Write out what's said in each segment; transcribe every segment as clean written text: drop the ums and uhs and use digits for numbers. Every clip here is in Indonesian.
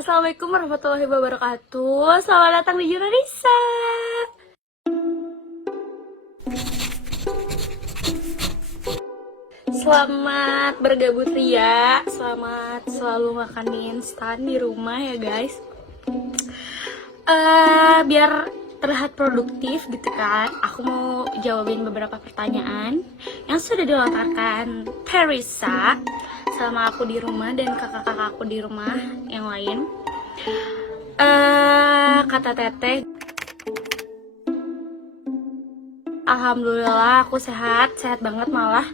Assalamualaikum warahmatullahi wabarakatuh. Selamat datang di Jurnalisa. Selamat bergabung ria. Selamat selalu makan mie instan di rumah ya guys. Biar terlihat produktif gitu kan, aku mau jawabin beberapa pertanyaan yang sudah dilontarkan Teresa sama aku di rumah dan kakak-kakak aku di rumah yang lain. Kata Teteh, alhamdulillah aku sehat banget, malah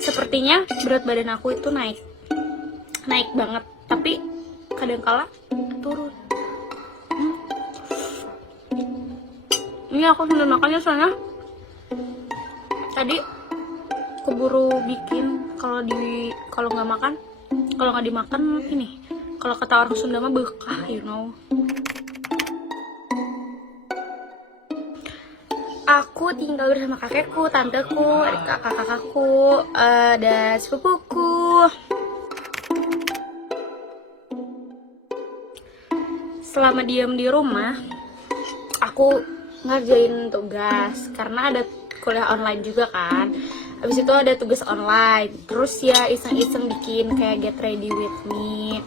sepertinya berat badan aku itu naik banget, tapi kadang-kala turun. Ini aku sambil makannya soalnya tadi keburu bikin, kalau nggak dimakan ini, kalau kata orang Sunda mah bekah, you know. Aku tinggal bersama kakekku, tanteku, kakak-kakakku, dan sepupuku. Selama diem di rumah, aku ngerjain tugas karena ada kuliah online juga kan. Habis itu ada tugas online, terus ya iseng-iseng bikin kayak get ready with me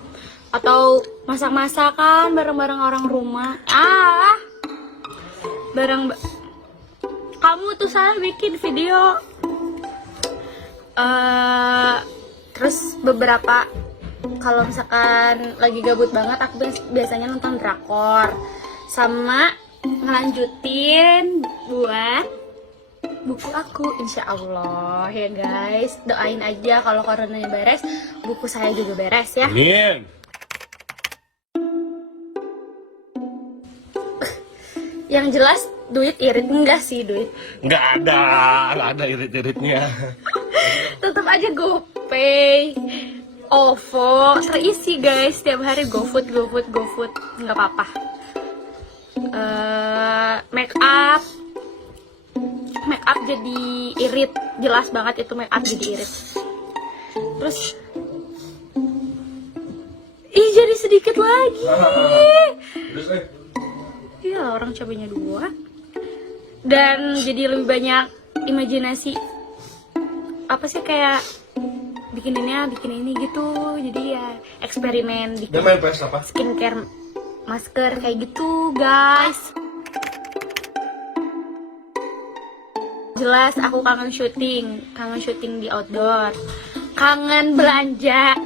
atau masak-masakan bareng-bareng orang rumah. Kamu tuh salah bikin video. Terus beberapa, kalau misalkan lagi gabut banget, aku biasanya nonton drakor sama ngelanjutin buat buku aku, insya Allah ya guys. Doain aja kalau coronanya beres, buku saya juga beres ya. Amin. Yang jelas duit irit enggak sih, duit Nggak ada irit-iritnya. tetap aja GoPay, OVO terisi guys, setiap hari GoFood nggak apa-apa. Make up jadi irit, jelas banget itu make up jadi irit. Terus jadi sedikit lagi. Iya, orang cabenya 2 dan jadi lebih banyak imajinasi, apa sih, kayak bikin ini gitu. Jadi ya eksperimen bikin skincare, masker kayak gitu guys. Jelas aku kangen syuting di outdoor, kangen belanja,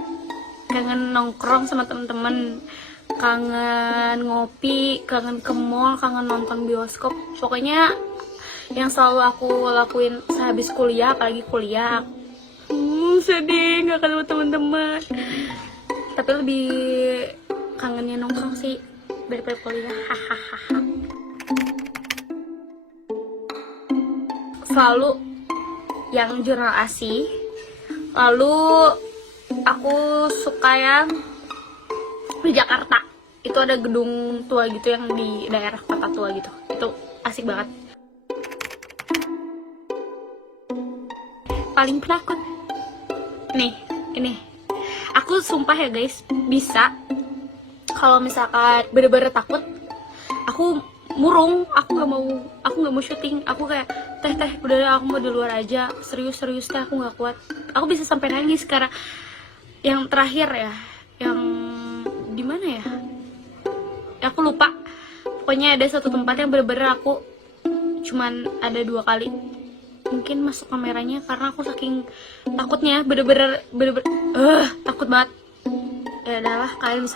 kangen nongkrong sama temen-temen, kangen ngopi, kangen ke mall, kangen nonton bioskop. Pokoknya yang selalu aku lakuin sehabis kuliah, apalagi kuliah. Sedih gak ketemu teman-teman, tapi lebih kangennya nongkrong sih daripada kuliah. Hahaha. Selalu yang jurnal ASI. Lalu aku suka yang di Jakarta, itu ada gedung tua gitu yang di daerah kota tua gitu, itu asik banget. Paling penakut nih, ini aku sumpah ya guys, bisa kalau misalkan bener-bener takut, aku murung, aku nggak mau syuting, aku kayak teh udah, aku mau di luar aja, serius teh, aku nggak kuat, aku bisa sampai nangis. Karena yang terakhir ya, yang di mana ya, aku lupa, pokoknya ada satu tempat yang bener-bener aku cuman ada 2 kali mungkin masuk kameranya, karena aku saking takutnya, bener-bener takut banget. Ya udahlah, kalian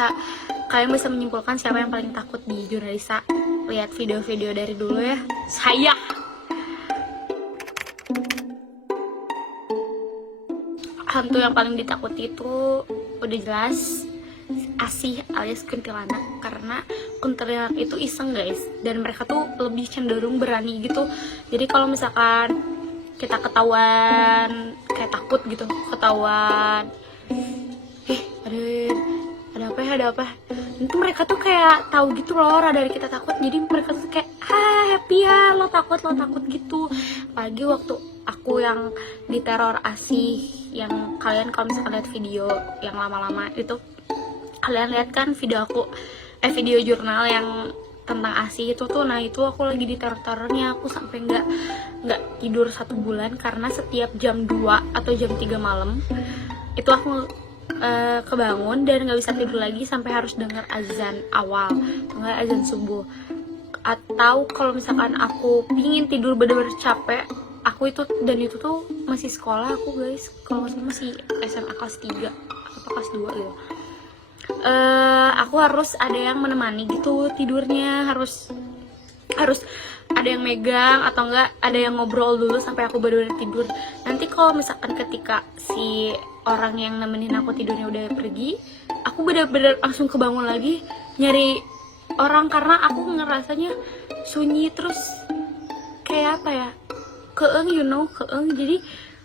bisa menyimpulkan siapa yang paling takut di Jurnalisa. Lihat video-video dari dulu ya. Saya hantu yang paling ditakuti itu udah jelas Asih alias kuntilanak, karena kuntilanak itu iseng guys, dan mereka tuh lebih cenderung berani gitu. Jadi kalau misalkan kita ketahuan kayak takut gitu, ketahuan ada apa, itu mereka tuh kayak tahu gitu loh dari kita takut, jadi mereka tuh kayak happy ya, lo takut gitu. Apalagi waktu aku yang diteror Asih, yang kalian kalau misalkan lihat video yang lama-lama itu, kalian lihat kan video jurnal yang tentang ASI itu tuh. Nah itu aku lagi di teror-terornya, aku sampai nggak tidur 1 bulan karena setiap jam 2 atau jam 3 malam itu aku kebangun dan nggak bisa tidur lagi sampai harus dengar azan awal, nggak azan subuh. Atau kalau misalkan aku pingin tidur bener-bener capek, aku itu tuh masih sekolah aku guys, kalau masih SMA kelas 3 atau kelas 2 gitu. Aku harus ada yang menemani gitu tidurnya, harus ada yang megang atau enggak ada yang ngobrol dulu sampai aku benar-benar tidur. Nanti kalau misalkan ketika si orang yang nemenin aku tidurnya udah pergi, aku benar-benar langsung kebangun lagi nyari orang karena aku ngerasanya sunyi, terus kayak apa ya, keeng keeng. Jadi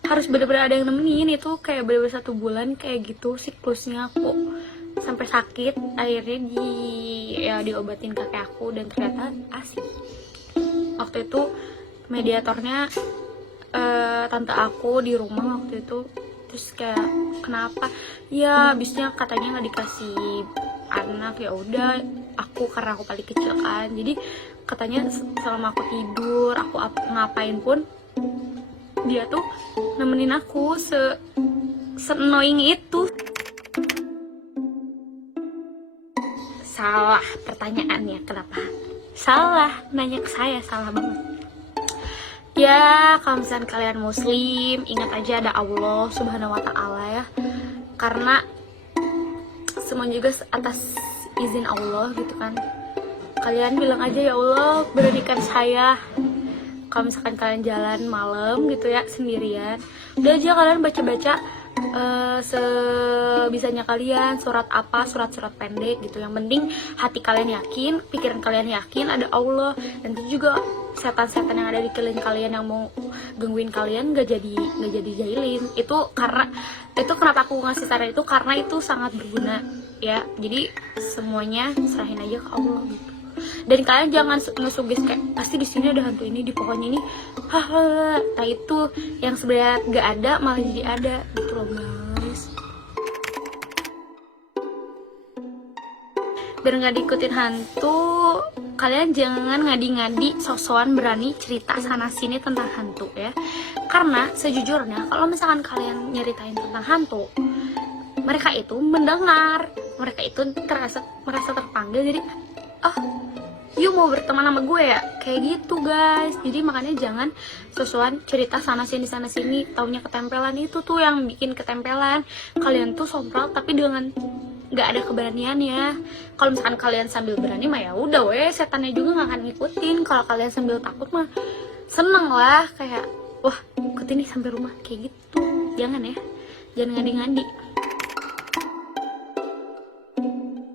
harus benar-benar ada yang nemenin. Itu kayak benar-benar 1 bulan kayak gitu siklusnya aku, sampai sakit akhirnya diobatin kakek aku dan ternyata ASI. Waktu itu mediatornya tante aku di rumah waktu itu. Terus kayak kenapa ya, abisnya katanya nggak dikasih anak. Ya udah, karena aku paling kecil kan, jadi katanya selama aku tidur, aku ngapain pun dia tuh nemenin aku, se-annoying itu. Salah pertanyaannya, kenapa salah nanya ke saya, salah banget. Ya kalau misalnya kalian muslim, ingat aja ada Allah subhanahu wa ta'ala ya, karena semua juga atas izin Allah gitu kan. Kalian bilang aja, ya Allah berikan saya, kalau misalkan kalian jalan malam gitu ya sendirian, udah aja kalian baca-baca sebisanya kalian, surat-surat pendek gitu. Yang penting hati kalian yakin, pikiran kalian yakin ada Allah. Nanti juga setan-setan yang ada di keliling kalian yang mau gangguin kalian gak jadi jahilin. Itu kenapa aku ngasih saran itu, karena itu sangat berguna ya. Jadi semuanya serahin aja ke Allah gitu. Dan kalian jangan ngesugis kayak pasti di sini ada hantu ini, di pohon ini, hahaha. Nah itu yang sebenarnya gak ada malah jadi ada gitu loh guys. Biar nggak diikutin hantu, kalian jangan ngadi-ngadi sosokan berani cerita sana sini tentang hantu ya. Karena sejujurnya kalau misalkan kalian nyeritain tentang hantu, mereka itu mendengar, mereka itu merasa terpanggil, jadi you mau berteman sama gue ya, kayak gitu guys. Jadi makanya jangan sosokan cerita sana sini, taunya ketempelan. Itu tuh yang bikin ketempelan. Kalian tuh sompral tapi dengan nggak ada keberaniannya. Kalau misalkan kalian sambil berani mah ya udah weh, setannya juga nggak akan ngikutin. Kalau kalian sambil takut mah seneng lah, kayak wah ikutin nih sampai rumah, kayak gitu. Jangan ya, jangan ngadi-ngadi.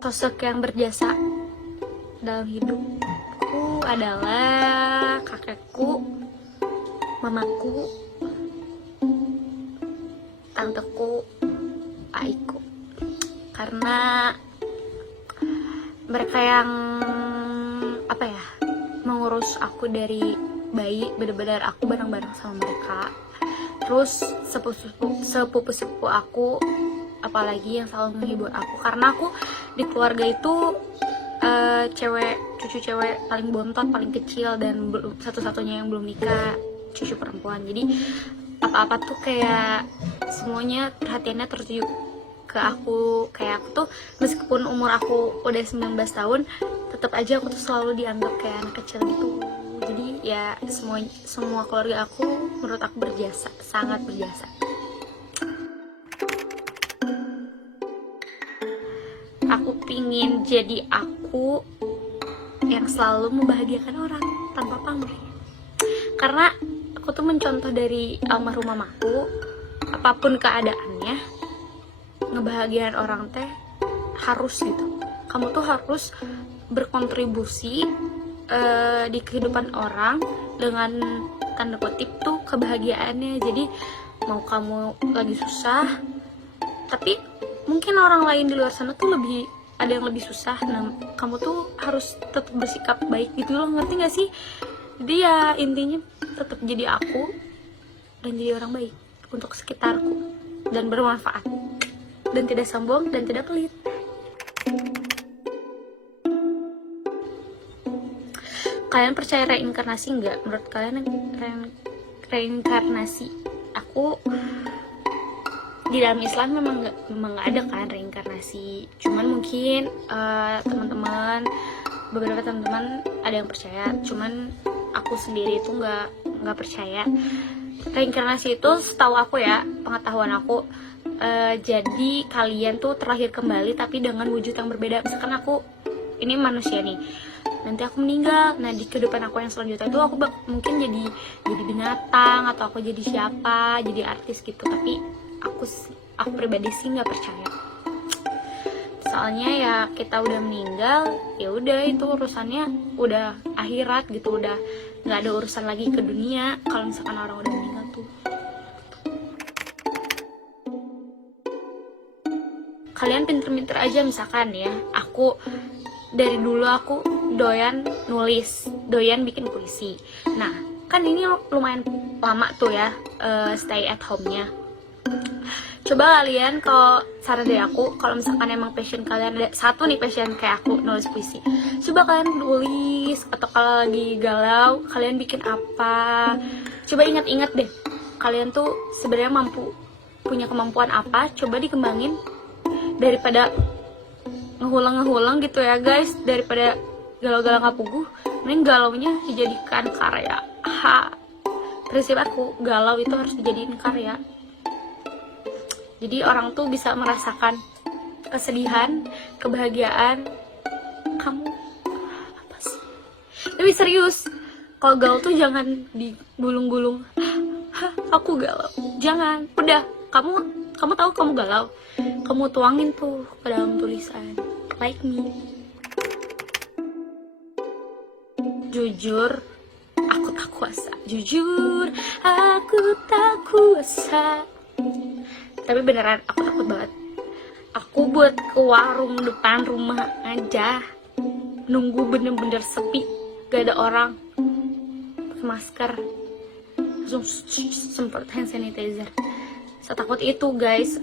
Sosok yang berjasa dalam hidupku adalah kakekku, mamaku, tanteku, aiku. Karena mereka yang mengurus aku dari bayi, bener-bener aku bareng-bareng sama mereka. Terus sepupu-sepupu aku apalagi yang selalu menghibur aku, karena aku di keluarga itu cucu cewek paling bontot, paling kecil, dan satu-satunya yang belum nikah, cucu perempuan. Jadi apa-apa tuh kayak semuanya perhatiannya tertuju ke aku. Kayak aku tuh meskipun umur aku udah 19 tahun, tetap aja aku tuh selalu dianggap kayak anak kecil gitu. Jadi ya semua keluarga aku menurut aku berjasa, sangat berjasa. Aku pingin jadi aku yang selalu membahagiakan orang tanpa pamrih. Karena aku tuh mencontoh dari almarhum mamaku, apapun keadaannya, ngebahagiain orang teh harus gitu. Kamu tuh harus berkontribusi di kehidupan orang dengan tanda kutip tuh kebahagiaannya. Jadi mau kamu lagi susah, tapi mungkin orang lain di luar sana tuh ada yang lebih susah, nah kamu tuh harus tetap bersikap baik gitu loh, ngerti gak sih? Jadi ya intinya tetap jadi aku dan jadi orang baik untuk sekitarku dan bermanfaat dan tidak sombong dan tidak pelit. Kalian percaya reinkarnasi nggak? Menurut kalian reinkarnasi? Aku di dalam Islam memang nggak ada kan reinkarnasi. Cuman mungkin beberapa teman-teman ada yang percaya. Cuman aku sendiri itu nggak percaya. Reinkarnasi itu setahu aku ya, pengetahuan aku, jadi kalian tuh terlahir kembali tapi dengan wujud yang berbeda. Misalkan aku ini manusia nih, nanti aku meninggal, nah di kehidupan aku yang selanjutnya itu aku mungkin jadi binatang, atau aku jadi siapa, jadi artis gitu. Tapi aku pribadi sih nggak percaya. Soalnya ya kita udah meninggal, ya udah itu urusannya udah akhirat gitu, udah nggak ada urusan lagi ke dunia kalau misalkan orang udah meninggal tuh. Kalian pinter-pinter aja. Misalkan ya, aku dari dulu aku doyan nulis, doyan bikin puisi. Nah kan ini lumayan lama tuh ya, stay at home-nya. Coba kalian, kalau saran dari aku, kalau misalkan emang passion kalian ada satu nih, passion kayak aku nulis puisi, coba kalian nulis. Atau kalau lagi galau kalian bikin apa, coba ingat-ingat deh, kalian tuh sebenarnya punya kemampuan apa, coba dikembangin. Daripada ngehulang gitu ya guys, daripada galau-galau gak puguh, mending galaunya dijadikan karya. Prinsip aku, galau itu harus dijadiin karya. Jadi orang tuh bisa merasakan kesedihan, kebahagiaan. Kamu apa sih? Tapi serius, kalau galau tuh jangan digulung-gulung. Aku galau. Jangan. Udah, kamu tahu kamu galau, kamu tuangin tuh ke dalam tulisan. Like me. Jujur, aku tak kuasa. Jujur, aku tak kuasa. Tapi beneran aku takut banget. Aku buat ke warung depan rumah aja, nunggu bener-bener sepi, gak ada orang, pakai masker, langsung semprot hand sanitizer. Setakut itu guys.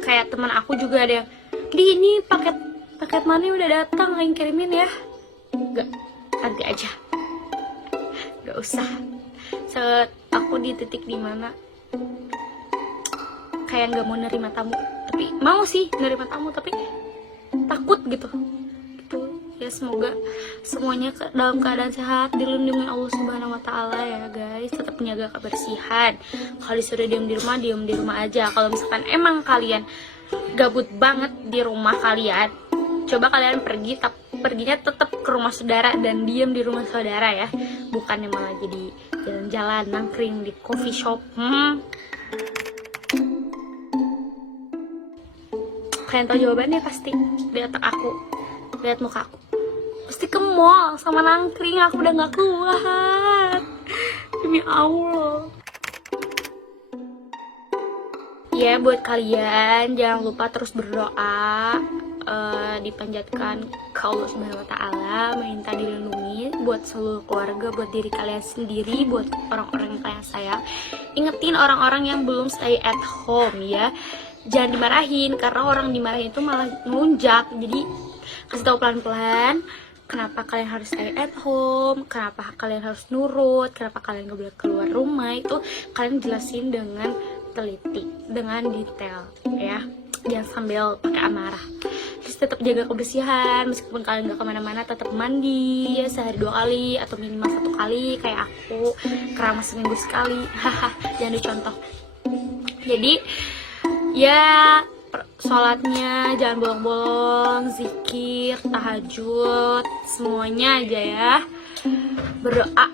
Kayak teman aku juga ada yang, di ini paket money udah datang, yang kirimin ya. Gak, nanti aja, gak usah. Saat aku di titik dimana kayak nggak mau nerima tamu, tapi mau sih nerima tamu, tapi takut gitu ya. Semoga semuanya dalam keadaan sehat, dilindungi Allah Subhanahu Wa Taala ya guys. Tetap menjaga kebersihan. Kalau disuruh diam di rumah aja. Kalau misalkan emang kalian gabut banget di rumah kalian, coba kalian perginya tetap ke rumah saudara dan diam di rumah saudara ya, bukannya malah jadi jalan-jalan nangkring di coffee shop. Kalian tahu jawabannya pasti. Lihat aku, lihat muka aku, pasti ke mall sama nangkring. Aku udah gak kuat, demi Allah. Ya buat kalian jangan lupa terus berdoa, dipanjatkan ke Allah Subhanahu Wa Taala, minta dilindungi buat seluruh keluarga, buat diri kalian sendiri, buat orang-orang yang kalian sayang. Ingetin orang-orang yang belum stay at home ya, jangan dimarahin, karena orang dimarahin itu malah ngelunjak. Jadi kasih tahu pelan-pelan kenapa kalian harus stay at home, kenapa kalian harus nurut, kenapa kalian gak boleh keluar rumah. Itu kalian jelasin dengan teliti, dengan detail ya, jangan sambil pakai amarah. Terus tetap jaga kebersihan, meskipun kalian gak kemana-mana, tetap mandi ya, sehari 2 kali atau minimal 1 kali. Kayak aku keramas seminggu sekali. Jangan dicontoh. Jadi ya sholatnya jangan bolong-bolong, zikir, tahajud, semuanya aja ya, berdoa.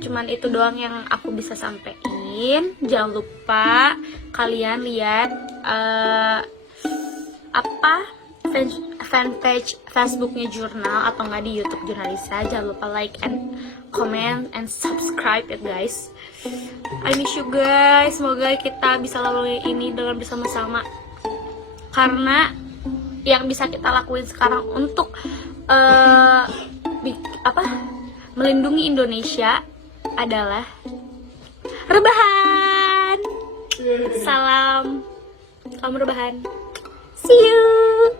Cuman itu doang yang aku bisa sampein. Jangan lupa kalian lihat fanpage Facebooknya Jurnal atau nggak di YouTube Jurnalisa. Jangan lupa like and comment and subscribe ya guys. I miss you guys. Semoga kita bisa lalui ini dengan bersama-sama, karena yang bisa kita lakuin sekarang untuk melindungi Indonesia adalah rebahan. Salam rebahan. See you.